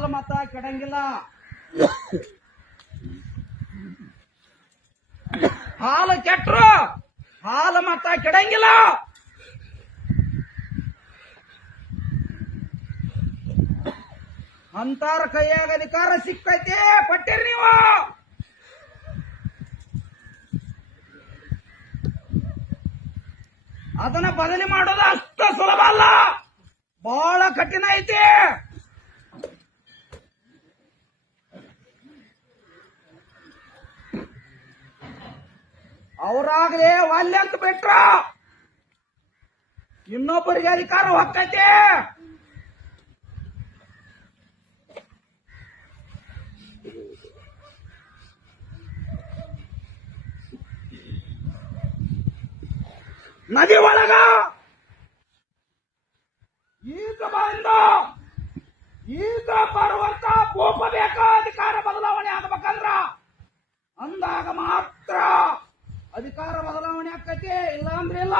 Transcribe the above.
ಹಾಲು ಮತ ಕೆಡಂಗಿಲ್ಲ. ಹಾಲು ಕೆಟ್ರು ಹಾಲು ಮತ ಕೆಡಂಗಿಲ್ಲ. ಅಂತಾರ ಕೈಯಾಗ ಅಧಿಕಾರ ಸಿಕ್ಕೈತಿ, ಪಟ್ಟಿರಿ ನೀವು. ಅದನ್ನ ಬದಲಿ ಮಾಡೋದು ಅಷ್ಟ ಸುಲಭ ಅಲ್ಲ, ಬಹಳ ಕಠಿಣ ಐತಿ. ಅವರಾಗಲೇ ಒಲ್ಲೆ ಅಂತ ಬಿಟ್ರ ಇನ್ನೊಬ್ಬರಿಗೆ ಅಧಿಕಾರ ಹೊಕ್ಕೈತಿ. ನದಿ ಒಳಗ ಈಗ ಬಂದು ಈಗ ಬರುವಂತ ಭೂಪ ಬೇಕ ಅಧಿಕಾರ ಬದಲಾವಣೆ ಆಗಬೇಕಂದ್ರ ಅಂದಾಗ ಮಾತ್ರ ಅಧಿಕಾರ ಬದಲಾವಣೆ ಆಕತಿ, ಇಲ್ಲ ಅಂದ್ರೆ ಇಲ್ಲ.